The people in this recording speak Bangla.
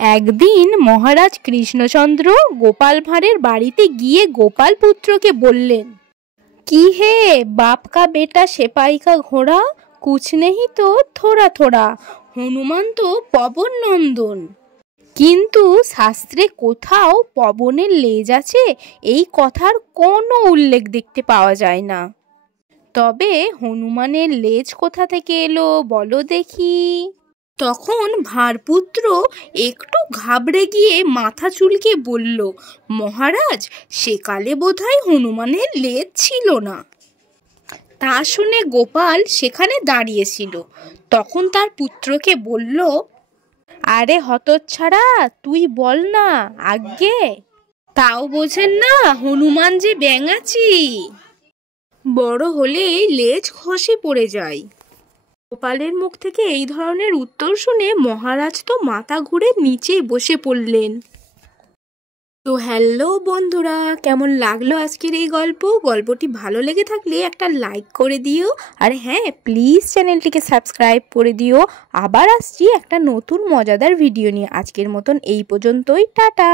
একদিন মহারাজ কৃষ্ণচন্দ্র গোপাল ভাঁড়ের বাড়িতে গিয়ে গোপাল পুত্রকে বললেন, কি হে বাপ কা বেটা সেপাই কা ঘোড়া, কুছ নেহি তো থোড়া থোড়া, হনুমান তো পবন নন্দন। কিন্তু শাস্ত্রে কোথাও পবনের লেজ আছে এই কথার কোনো উল্লেখ দেখতে পাওয়া যায় না। তবে হনুমানের লেজ কোথা থেকে এলো বলো দেখি। তখন ভাঁড়পুত্র একটু ঘাবড়ে গিয়ে মাথা চুলকে বলল, মহারাজ, সেকালে বোধহয় হনুমানের লেজ ছিল না। তা শুনে গোপাল সেখানে দাঁড়িয়েছিল। তখন তার পুত্রকে বলল, আরে হতচ্ছাড়া, তুই বল না আজ্ঞে। তাও বোঝেন না হনুমান যে ব্যাঙাচি, বড় হলে লেজ খসে পড়ে যায়। গোপালের মুখ থেকে এই ধরনের উত্তর শুনে মহারাজ তো মাথা ঘুরে নিচে বসে পড়লেন। তো হ্যালো বন্ধুরা, কেমন লাগলো আজকের এই গল্পটি ভালো লেগে থাকলে একটা লাইক করে দিও, আর হ্যাঁ, প্লিজ চ্যানেলটিকে সাবস্ক্রাইব করে দিও। আবার আসছি একটা নতুন মজাদার ভিডিও নিয়ে। আজকের মতন এই পর্যন্তই, টাটা।